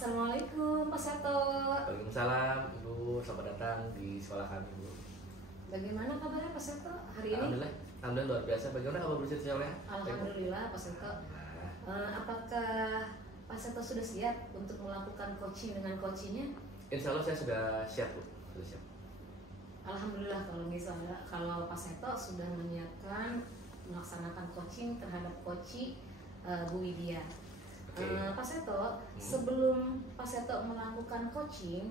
Assalamualaikum Pak Seto. Waalaikumsalam Ibu, selamat datang di sekolah kami Bu. Bagaimana kabarnya Pak Seto hari ini? Alhamdulillah luar biasa. Bagaimana kabar Bu Siti oleh? Alhamdulillah Pak Seto. Apakah Pak Seto sudah siap untuk melakukan coaching dengan coachingnya? Insya Allah saya sudah siap Bu, sudah siap. Alhamdulillah kalau Pak Seto sudah menyiapkan melaksanakan coaching terhadap coach Bu Widya. Pak Seto, sebelum Pak Seto melakukan coaching,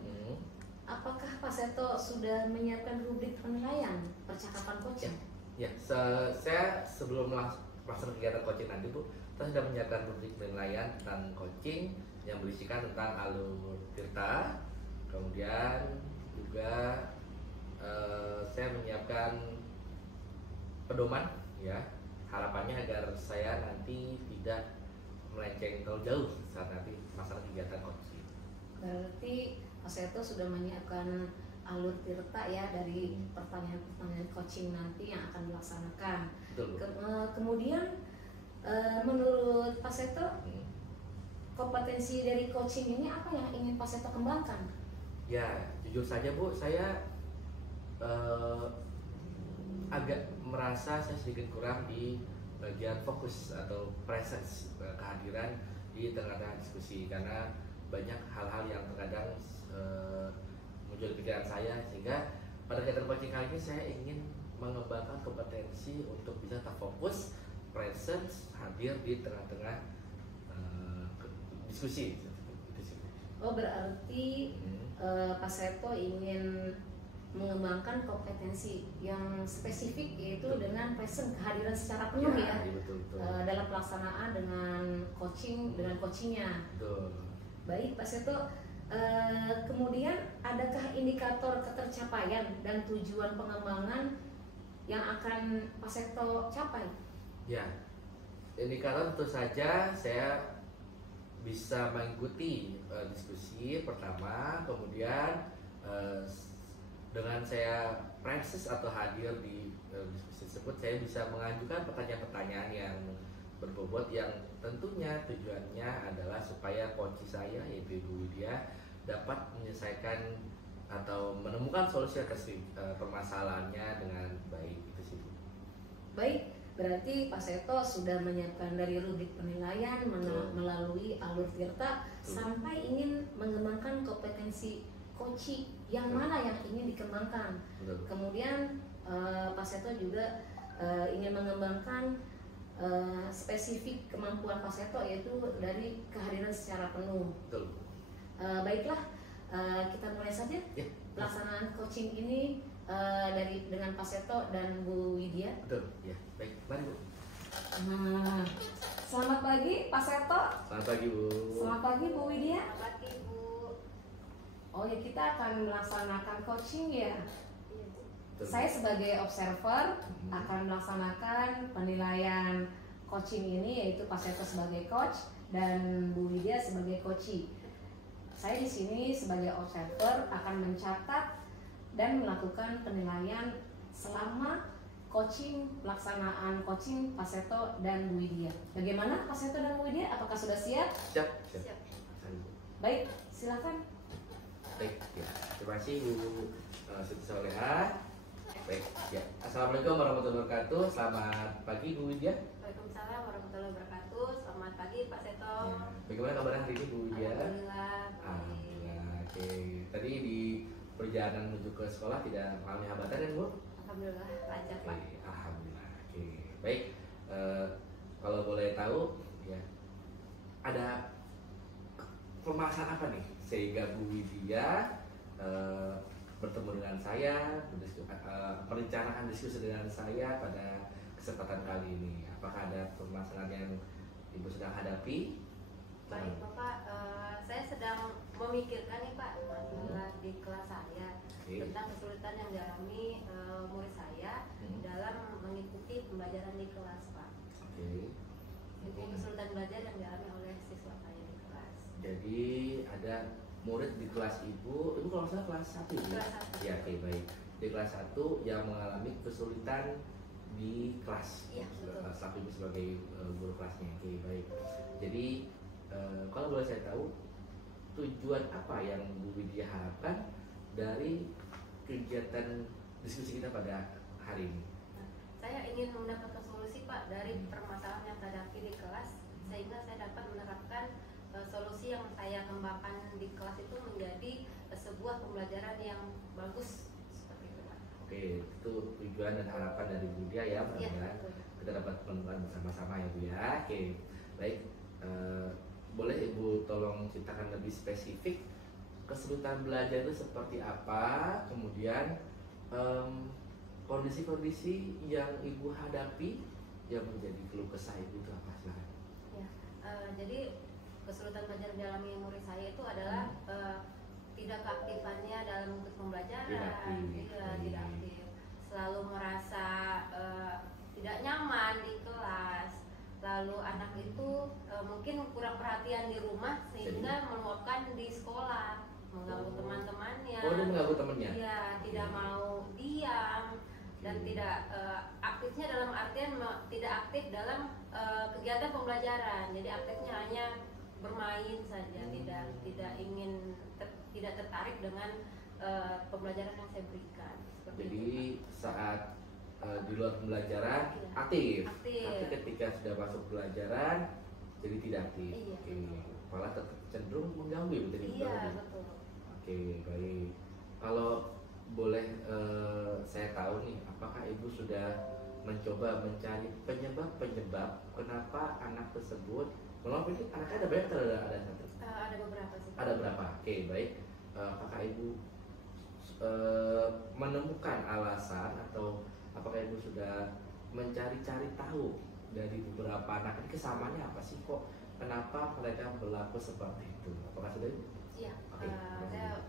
apakah Pak Seto sudah menyiapkan rubrik penilaian percakapan coaching? Ya, saya sebelum melaksanakan kegiatan coaching nanti Bu, saya sudah menyiapkan rubrik penilaian tentang coaching yang berisikan tentang alur tirta, kemudian juga saya menyiapkan pedoman, ya, harapannya agar saya nanti tidak melenceng terlalu jauh saat nanti masalah kegiatan coaching. Berarti Pak Seto sudah menyiapkan alur tirta ya dari pertanyaan-pertanyaan coaching nanti yang akan dilaksanakan. Kemudian menurut Pak Seto, kompetensi dari coaching ini apa yang ingin Pak Seto kembangkan? Ya, jujur saja Bu, saya agak merasa saya sedikit kurang di bagian fokus atau presence, kehadiran di tengah-tengah diskusi, karena banyak hal-hal yang terkadang muncul di pikiran saya, sehingga pada kegiatan coaching kali ini saya ingin mengembangkan kompetensi untuk bisa terfokus, presence, hadir di tengah-tengah diskusi. Oh, berarti Pak Seto ingin mengembangkan kompetensi yang spesifik, yaitu dengan present, kehadiran secara penuh ya, betul. Dalam pelaksanaan dengan coaching, dengan coachingnya. Betul. Baik Pak Seto, kemudian adakah indikator ketercapaian dan tujuan pengembangan yang akan Pak Seto capai? Ya, indikator tentu saja saya bisa mengikuti diskusi pertama, kemudian dengan saya presence atau hadir di diskusi tersebut, saya bisa mengajukan pertanyaan-pertanyaan yang berbobot yang tentunya tujuannya adalah supaya coach saya, yaitu Ibu Widya, dapat menyelesaikan atau menemukan solusi atas permasalahannya dengan baik. Itu sih Bu. Baik, berarti Pak Seto sudah menyiapkan dari rubrik penilaian melalui alur tirta sampai ingin mengembangkan kompetensi coaching yang mana yang ingin dikembangkan. Kemudian Pak Seto juga ingin mengembangkan spesifik kemampuan Pak Seto, yaitu dari kehadiran secara penuh. Baiklah, kita mulai saja pelaksanaan coaching ini dengan Pak Seto dan Bu Widya. Betul, ya. Baik, mari Bu. Selamat pagi Pak Seto. Selamat pagi Bu. Selamat pagi Bu Widya. Selamat pagi Bu. Oh ya, kita akan melaksanakan coaching ya. Iya Bu. Saya sebagai observer akan melaksanakan penilaian coaching ini, yaitu Pak Seto sebagai coach dan Bu Widya sebagai coachee. Saya di sini sebagai observer akan mencatat dan melakukan penilaian selama pelaksanaan coaching Pak Seto dan Bu Widya. Bagaimana Pak Seto dan Bu Widya? Apakah sudah siap? Siap. Baik, silakan. Baik, ya. Terima kasih Bu Siti Soleha. Baik, ya. Assalamualaikum warahmatullahi wabarakatuh. Selamat pagi Bu Widya. Waalaikumsalam warahmatullahi wabarakatuh. Selamat pagi Pak Seto. Ya. Bagaimana kabarnya hari ini Bu Widya? Alhamdulillah. Alhamdulillah. Oke. Tadi di perjalanan menuju ke sekolah tidak mengalami hambatan ya Bu? Alhamdulillah lancar Pak. Oke, alhamdulillah. Oke. Baik. Kalau boleh tahu, ya, ada permasalahan apa nih sehingga Bu Widya bertemu dengan saya, merencanakan diskusi dengan saya pada kesempatan kali ini? Apakah ada permasalahan yang Ibu sedang hadapi? Baik Bapak, saya sedang memikirkan nih Pak masalah di kelas saya tentang kesulitan yang dialami murid saya dalam mengikuti pembelajaran di kelas Pak. Itu kesulitan belajar yang dialami oleh siswa saya di kelas. Jadi ada murid di kelas Ibu kalau nggak salah kelas 1 ya? Kelas 1. Ya, oke, baik. Di kelas 1 yang mengalami kesulitan di kelas. Iya, betul. Staff Ibu sebagai guru kelasnya. Oke, baik. Jadi kalau boleh saya tahu, tujuan apa yang Bu Widya harapkan dari kegiatan diskusi kita pada hari ini? Saya ingin mendapatkan solusi Pak dari permasalahan yang terhadapi di kelas, sehingga saya dapat menerapkan solusi yang saya kembangkan di kelas itu menjadi sebuah pembelajaran yang bagus seperti itu Pak. Oke, itu tujuan dan harapan dari Bu Widya ya, mudah-mudahan kita dapat menemukan bersama-sama ya Bu ya. Oke, baik. Boleh Ibu tolong ceritakan lebih spesifik kesulitan belajar itu seperti apa, kemudian kondisi-kondisi yang Ibu hadapi yang menjadi keluh kesah Ibu itu apa? Silahkan. Ya, jadi kesulitan belajar dialami murid saya itu adalah tidak keaktifannya dalam bentuk pembelajaran, tidak aktif, selalu merasa tidak nyaman di kelas. Lalu anak itu mungkin kurang perhatian di rumah sehingga meluapkan di sekolah, mengganggu teman-temannya. Oh, dia mengganggu temannya? Iya, tidak mau diam dan tidak aktifnya dalam artian tidak aktif dalam kegiatan pembelajaran. Jadi aktifnya hanya bermain saja, tidak ingin tidak tertarik dengan pembelajaran yang saya berikan. Jadi saat di luar pembelajaran aktif. Tapi ketika sudah masuk pelajaran jadi tidak aktif. Iya, Oke. Malah cenderung mengganggu ya betul. Iya, betul. Oke, baik. Kalau boleh saya tahu nih, apakah Ibu sudah mencoba mencari penyebab kenapa anak tersebut, kalau ini anaknya ada banyak atau ada satu? Ada beberapa sih. Ada berapa? Oke, baik. Apakah Ibu menemukan alasan atau apakah Ibu sudah mencari-cari tahu dari beberapa anak ini kesamaannya apa sih, kok kenapa mereka berlaku seperti itu? Apakah sudah Ibu? Iya, saya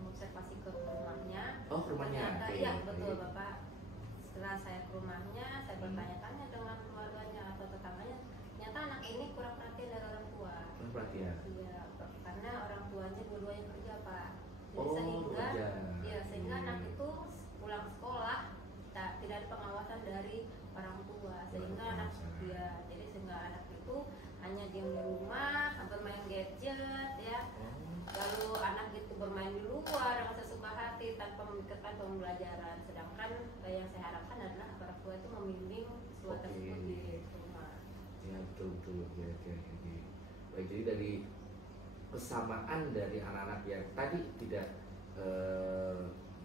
mengobservasi ke rumahnya. Oh, ke rumahnya. Iya, betul Bapak. Setelah saya ke rumahnya, saya bertanya-tanya dengan keluarganya atau tetangganya, ternyata anak ini kurang perhatian dari orang tua. Kurang perhatian. Iya, karena orang tuanya dua-duanya kerja Pak. Jadi Oh, sehingga, kerja. ya sehingga anak itu pulang sekolah tidak ada pengawasan dari orang tua, sehingga anak jadi sehingga anak itu hanya diam di rumah, bermain gadget ya. Lalu anak itu bermain di luar dengan sesuka hati tanpa memikirkan pembelajaran. Sedangkan yang saya harapkan adalah orang tua itu membimbing siswa tersebut di rumah. Ya, betul. Oke. Baik, jadi dari kesamaan dari anak-anak yang tadi tidak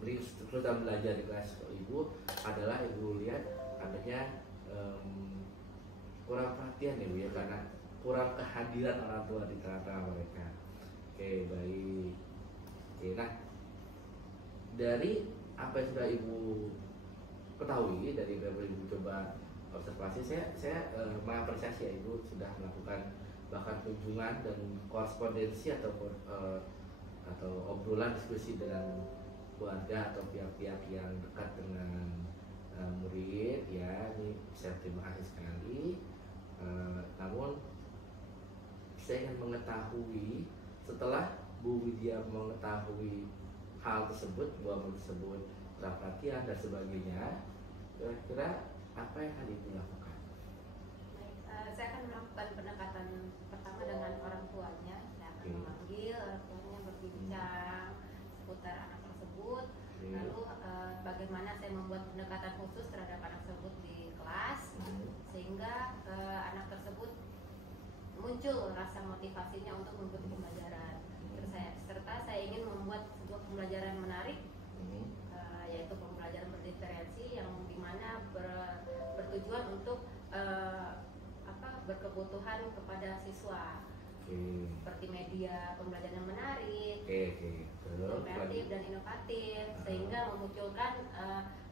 kesulitan belajar di kelas Ibu adalah Ibu lihat adanya kurang perhatian ya Bu ya, karena kurang kehadiran orang tua di tengah-tengah mereka. Oke, baik. Oke, nah dari apa yang sudah Ibu ketahui, dari beberapa Ibu coba observasi, saya mengapresiasi ya Ibu sudah melakukan bahkan kunjungan dan korespondensi atau obrolan diskusi dengan keluarga atau pihak-pihak yang dekat dengan murid ya. Ini saya terima kasih sekali. Namun saya ingin mengetahui, setelah Bu Widya mengetahui hal tersebut, bahwa tersebut perhatian dan sebagainya, kira-kira apa yang akan Ibu lakukan? Saya akan melakukan pendekatan pertama dengan orang tuanya. Saya akan memanggil orang tuanya, berbincang seputar anak tersebut. Lalu bagaimana saya membuat pendekatan khusus terhadap anak tersebut di kelas, sehingga anak tersebut muncul rasa motivasinya untuk mengikuti pembelajaran. Serta saya ingin membuat sebuah pembelajaran menarik, yaitu pembelajaran berdiferensi yang dimana bertujuan untuk berkebutuhan kepada siswa, seperti media pembelajaran yang menarik, kreatif dan inovatif, sehingga memunculkan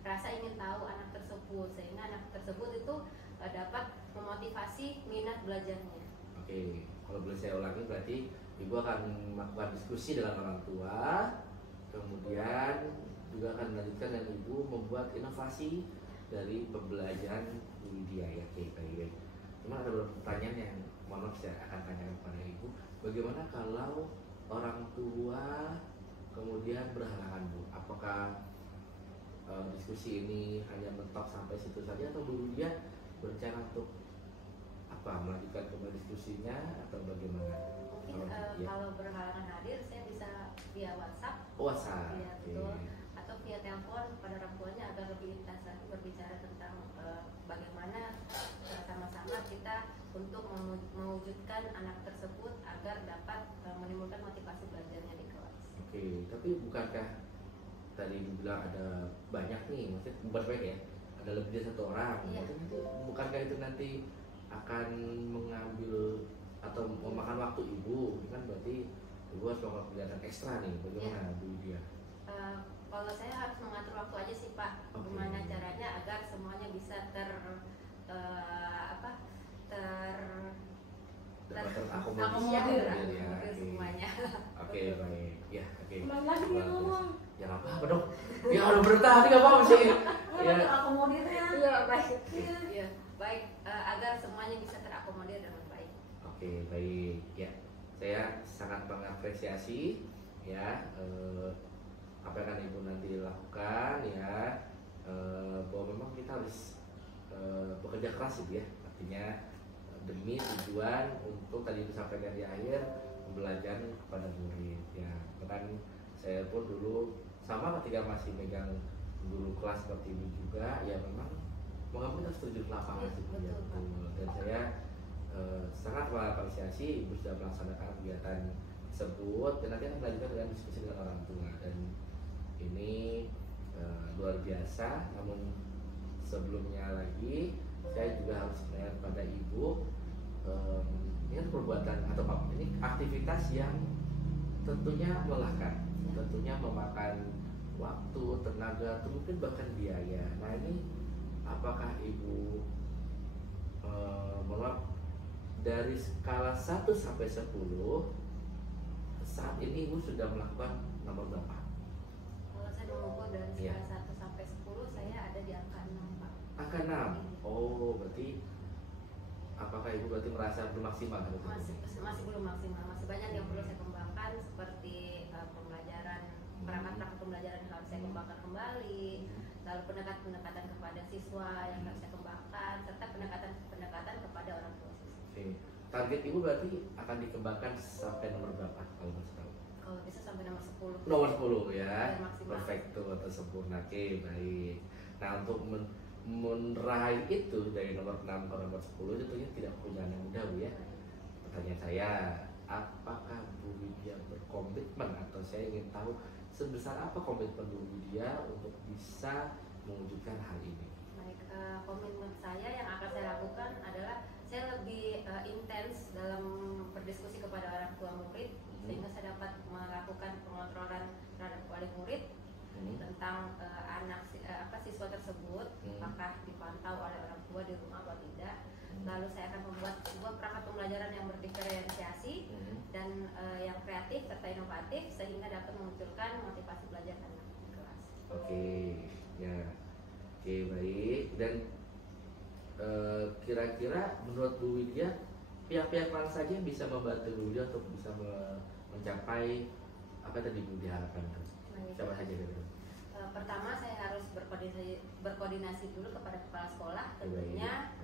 rasa ingin tahu anak tersebut, sehingga anak tersebut itu dapat memotivasi minat belajarnya. Oke, kalau boleh saya ulangi, berarti Ibu akan melakukan diskusi dengan orang tua, kemudian juga akan melanjutkan dan Ibu membuat inovasi dari pembelajaran Bu Widya ya. Oke, baik. Cuma ada beberapa pertanyaan yang mohon maaf saya akan tanyakan kepada Ibu. Bagaimana kalau orang tua kemudian berhalangan Bu? Apakah diskusi ini hanya mentok sampai situ saja atau Bu Widya berencana untuk apa, melanjutkan kembali diskusinya atau bagaimana? Mungkin Ya. kalau berhalangan hadir saya bisa via WhatsApp, WhatsApp. ya, betul, atau via telepon kepada orang tuanya agar lebih intens lagi berbicara tentang bagaimana sama-sama kita untuk mewujudkan anak tersebut agar dapat menimbulkan motivasi belajarnya di kelas. Oke, tapi bukankah tadi dibilang ada banyak nih, maksudnya bukan banyak ya, ada lebih dari satu orang. Iya. Itu nanti bukankah itu nanti akan mengambil atau memakan waktu ibu? Kan berarti ibu harus melakukan kegiatan ekstra nih. Bagaimana Bu Widya? Kalau saya harus mengatur waktu aja sih Pak, gimana caranya agar semuanya bisa terakomodir ya. Semuanya. Oke, baik. Ya, oke. Ulang lagi dia ngomong. Ya apa dong? Ya udah bertahan nggak apa-apa sih. Ya. Terakomodirnya. Iya, baik. Iya, baik, agar semuanya bisa terakomodir dengan baik. Oke, baik. Ya, saya sangat mengapresiasi ya apa yang akan ibu nanti lakukan ya, bahwa memang kita harus bekerja keras gitu ya, artinya demi tujuan untuk tadi disampaikan di akhir pembelajaran kepada murid ya. Bahkan saya pun dulu sama ketika masih megang guru kelas seperti ini juga ya, memang mau nggak mau kita setuju ke lapangan gitu ya. Dan saya sangat mengapresiasi ibu sudah melaksanakan kegiatan tersebut dan nanti akan melanjutkan dengan diskusi dengan orang tua, dan ini luar biasa. Namun sebelumnya lagi saya juga harus menanyakan kepada ibu, ini kan perbuatan atau ini aktivitas yang tentunya melelahkan, tentunya memakan waktu, tenaga, atau mungkin bahkan biaya. Nah ini apakah ibu dari skala 1 sampai 10 saat ini ibu sudah melakukan nomor berapa? Kalau saya mengukur dari skala 1 sampai 10, saya ada di angka 6 Pak. Angka 6? Oh, berarti apakah ibu berarti merasa belum maksimal? Masih belum maksimal, masih banyak yang perlu saya kembangkan, seperti pembelajaran, perangkat pembelajaran yang harus saya kembangkan kembali, lalu pendekatan kepada siswa yang harus saya kembangkan, serta pendekatan kepada orang tua siswa. Oke. Target ibu berarti akan dikembangkan sampai nomor berapa kalau masih tahu? Kalau bisa sampai nomor 10. Nomor 10 ya. Maksimal. Perfecto atau sempurna. Oke, baik. Nah, untuk meraih itu dari nomor 6 ke nomor 10 tentunya tidak pekerjaan yang mudah, Bu ya. Pertanyaan saya, apakah Bu Widya berkomitmen, atau saya ingin tahu sebesar apa komitmen Bu Widya untuk bisa mewujudkan hal ini? Baik, komitmen saya yang akan saya lakukan adalah saya lebih intens dalam berdiskusi kepada orang tua murid, sehingga saya dapat melakukan pengontrolan terhadap wali murid tentang siswa tersebut, apakah dipantau oleh orang tua di rumah atau tidak. Lalu saya akan membuat sebuah perangkat pembelajaran yang berdiferensiasi dan yang kreatif serta inovatif, sehingga dapat memunculkan motivasi belajar anak di kelas. Oke, ya, oke, baik. Dan kira-kira menurut Bu Widya, pihak-pihak mana saja yang bisa membantu Bu Widya untuk bisa mencapai apa yang tadi Bu Widya harapkan? Siapa saja gitu? Pertama saya harus berkoordinasi dulu kepada kepala sekolah, tentunya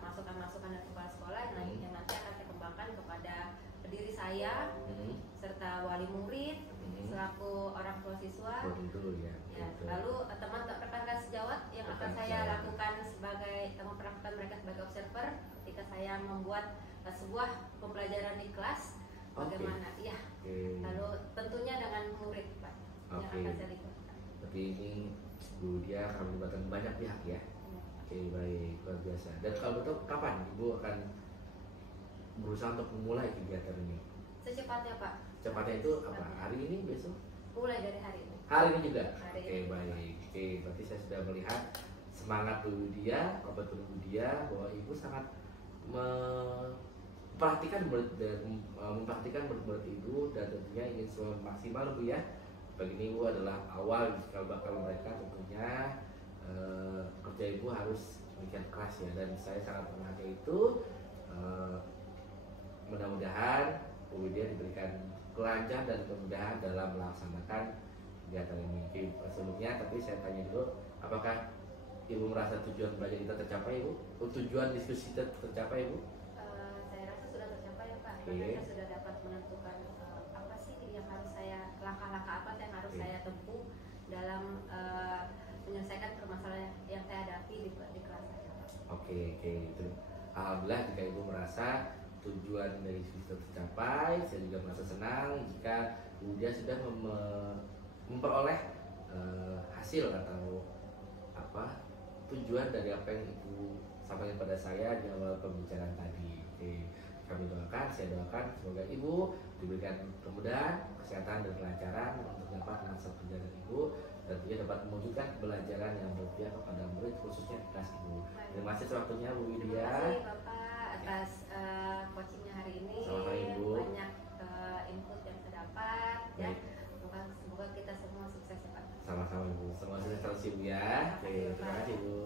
masukan-masukan dari kepala sekolah yang nanti akan saya kembangkan kepada diri saya serta wali murid selaku orang tua siswa. Ya, lalu teman-teman rekan-rekan sejawat yang akan saya lakukan sebagai memperlakukan mereka sebagai observer ketika saya membuat sebuah pembelajaran di kelas. Bagaimana? Ya. Lalu tentunya dengan murid Pak yang akan saya libatkan. Tapi ini Bu Widya akan melibatkan banyak pihak ya. Oke, baik, luar biasa. Dan kalau betul kapan Ibu akan berusaha untuk memulai kegiatan ini? Secepatnya Pak. Cepatnya itu apa? Hari ini, besok? Mulai dari hari ini. Hari ini juga? Hari Oke, ini. baik. Oke, berarti saya sudah melihat semangat Bu Widya, obat Bu Widya, bahwa Ibu sangat memperhatikan murid Ibu, dan tentunya ingin semua maksimal Bu ya. Bagi ini Ibu adalah awal cikal bakal mereka, tentunya kerja Ibu harus demikian keras ya, dan saya sangat menghargai itu. Mudah-mudahan Bu Widya diberikan kelancaran dan kemudahan dalam melaksanakan kegiatan ini. Sebelumnya, tapi saya tanya dulu, apakah Ibu merasa tujuan belajar kita tercapai, Ibu? Tujuan diskusi kita tercapai, Ibu? Saya rasa sudah tercapai ya Pak. Oke. Saya sudah dapat menentukan apa sih yang harus saya, langkah-langkah apa yang harus saya tempuh dalam menyelesaikan permasalahan yang saya hadapi di kelas saya. Oke, itu. Alhamdulillah jika Ibu merasa tujuan dari diskusi tercapai, saya juga merasa senang jika Ibu dia sudah memperoleh hasil atau apa tujuan dari apa yang Ibu sampaikan pada saya di awal pembicaraan tadi. Oke, kami doakan, saya doakan semoga Ibu diberikan kemudahan, kesehatan dan kelancaran untuk dapat masa perjalanan Ibu dan juga dapat mewujudkan pembelajaran yang berpihak kepada murid khususnya di kelas Ibu. Terima kasih waktunya Bu Terima Widya. kasih Bapak atas coachingnya hari ini. Sama-sama, Ibu. Banyak input yang saya dapat. Ya. Semoga kita semua sukses ya Pak. Sama-sama Ibu. Semua sukses terus Ibu ya. Oke, terima kasih Ibu.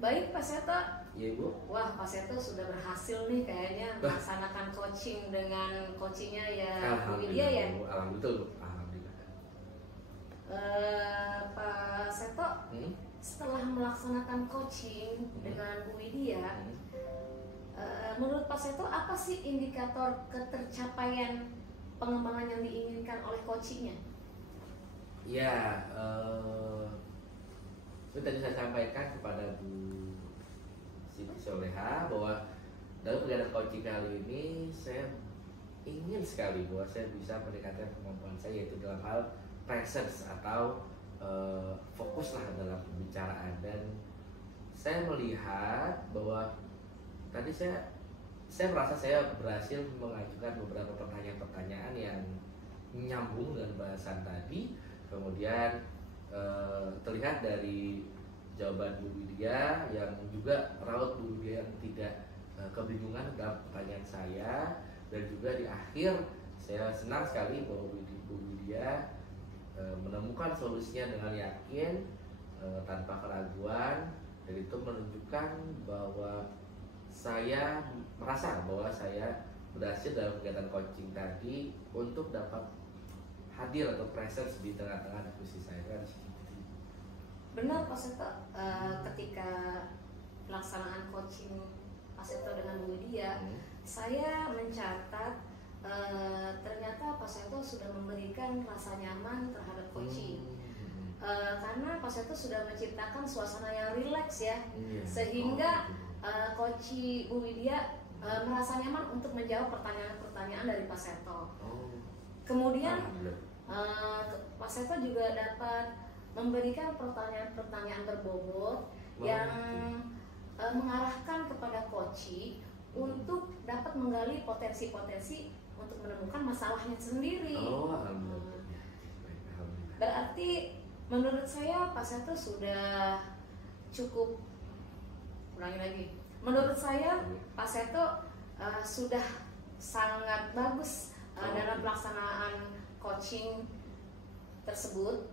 Baik Pak Seto. Iya Ibu. Wah, Pak Seto sudah berhasil nih kayaknya melaksanakan coaching dengan coachingnya ya Bu Widya ya. Bu. Alhamdulillah Bu. Alhamdulillah. Pak Seto, setelah melaksanakan coaching dengan Bu Widya, menurut Pak Seto apa sih indikator ketercapaian pengembangan yang diinginkan oleh coachingnya? Ya, seperti tadi saya sampaikan kepada Bu Siti Soleha bahwa dalam kegiatan coaching kali ini saya ingin sekali bahwa saya bisa meningkatkan kemampuan saya yaitu dalam hal presence atau fokuslah dalam pembicaraan, dan saya melihat bahwa tadi saya merasa saya berhasil mengajukan beberapa pertanyaan-pertanyaan yang nyambung dengan bahasan tadi. Kemudian terlihat dari jawaban Bu Widya yang juga raut Bu Widya yang tidak kebingungan dalam pertanyaan saya, dan juga di akhir saya senang sekali bahwa Bu Widya menemukan solusinya dengan yakin tanpa keraguan, dan itu menunjukkan bahwa saya merasa bahwa saya berhasil dalam kegiatan coaching tadi untuk dapat hadir atau presence di tengah-tengah diskusi saya kan. Benar Pak Seto, ketika pelaksanaan coaching Pak Seto dengan Bu Widya, saya mencatat ternyata Pak Seto sudah memberikan rasa nyaman terhadap coaching. Karena Pak Seto sudah menciptakan suasana yang rileks ya, sehingga Coach Bu Widya merasa nyaman untuk menjawab pertanyaan-pertanyaan dari Pak Seto. Kemudian Pak Seto juga dapat memberikan pertanyaan-pertanyaan berbobot yang mengarahkan kepada coach untuk dapat menggali potensi-potensi untuk menemukan masalahnya sendiri. Berarti menurut saya Pak Seto sudah cukup. Ulangi lagi. Menurut saya Pak Seto sudah sangat bagus dalam pelaksanaan coaching tersebut.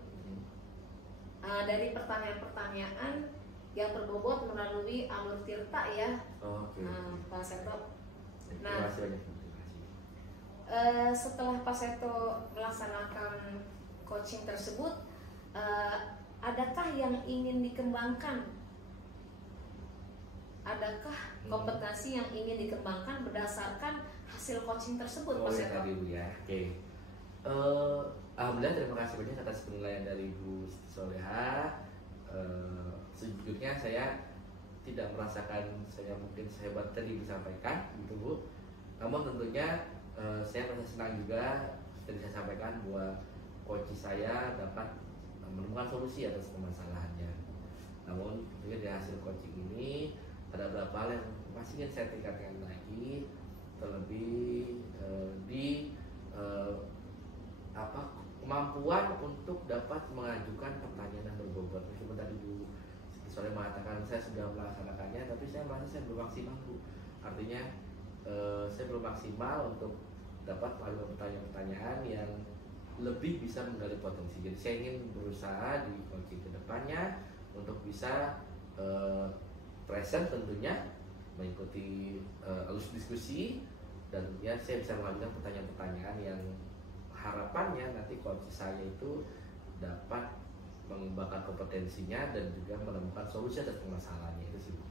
Dari pertanyaan-pertanyaan yang berbobot melalui alur tirta ya, Pak Seto. Nah, setelah Pak Seto melaksanakan coaching tersebut, adakah yang ingin dikembangkan? Adakah kompetensi yang ingin dikembangkan berdasarkan hasil coaching tersebut, Pak Seto? Tadi Bu ya. Oke. Alhamdulillah, terima kasih banyak atas penilaian dari Bu Siti Soleha. Sejujurnya saya tidak merasakan saya mungkin sehebat tadi disampaikan gitu Bu. Namun tentunya saya merasa senang juga tadi saya sampaikan bahwa coach saya dapat menemukan solusi atas permasalahannya. Namun tentunya dari hasil coaching ini ada beberapa hal yang masih ingin saya tingkatkan lagi, terlebih di kemampuan untuk dapat mengajukan pertanyaan yang berbobot. Meskipun tadi Bu Siti Soleha mengatakan saya sudah melaksanakannya, tapi saya merasa saya belum maksimal Bu. Artinya saya belum maksimal untuk dapat melakukan pertanyaan-pertanyaan yang lebih bisa menggali potensi. Jadi saya ingin berusaha di coaching kedepannya untuk bisa present tentunya, mengikuti alus diskusi, dan ya saya bisa mengajukan pertanyaan-pertanyaan yang harapannya nanti coach saya itu dapat mengembangkan kompetensinya dan juga menemukan solusi atas permasalahannya itu sih Bu.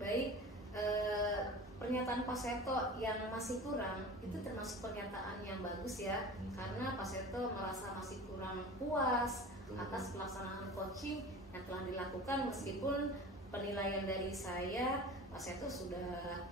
Baik, pernyataan Pak Seto yang masih kurang itu termasuk pernyataan yang bagus ya, karena Pak Seto merasa masih kurang puas atas pelaksanaan coaching yang telah dilakukan, meskipun penilaian dari saya Pak Seto sudah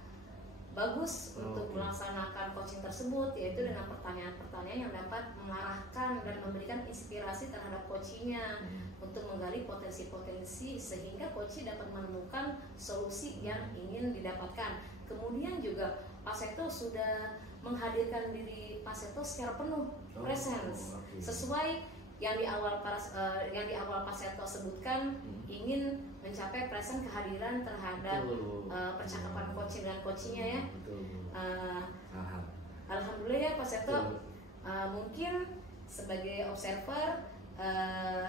bagus untuk melaksanakan coaching tersebut, yaitu dengan pertanyaan-pertanyaan yang dapat mengarahkan dan memberikan inspirasi terhadap coachingnya untuk menggali potensi-potensi sehingga coach dapat menemukan solusi yang ingin didapatkan. Kemudian juga Pak Seto sudah menghadirkan diri Pak Seto secara penuh, presence, sesuai yang di awal Pak Seto sebutkan, ingin mencapai present kehadiran terhadap percakapan coaching dan coachingnya ya. Alhamdulillah ya Pak Seto, mungkin sebagai observer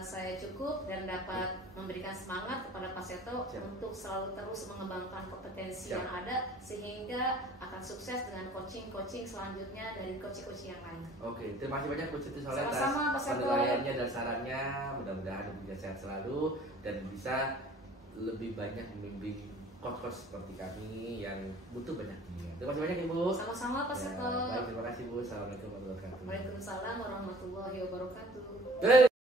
saya cukup dan dapat memberikan semangat kepada Pak Seto untuk selalu terus mengembangkan kompetensi yang ada sehingga akan sukses dengan coaching selanjutnya dari coaching yang lain. Oke, terima kasih banyak Coach Siti Soleh atas Sama-sama, Pak Seto. penilaiannya dan sarannya. Mudah-mudahan Ibu sehat selalu dan bisa lebih banyak membimbing coach-coach seperti kami yang butuh banyak bimbingan. Terima kasih banyak Ibu. Sama-sama Pak Seto. Baik, terima kasih Bu. Assalamualaikum warahmatullahi wabarakatuh. Waalaikumsalam warahmatullahi wabarakatuh.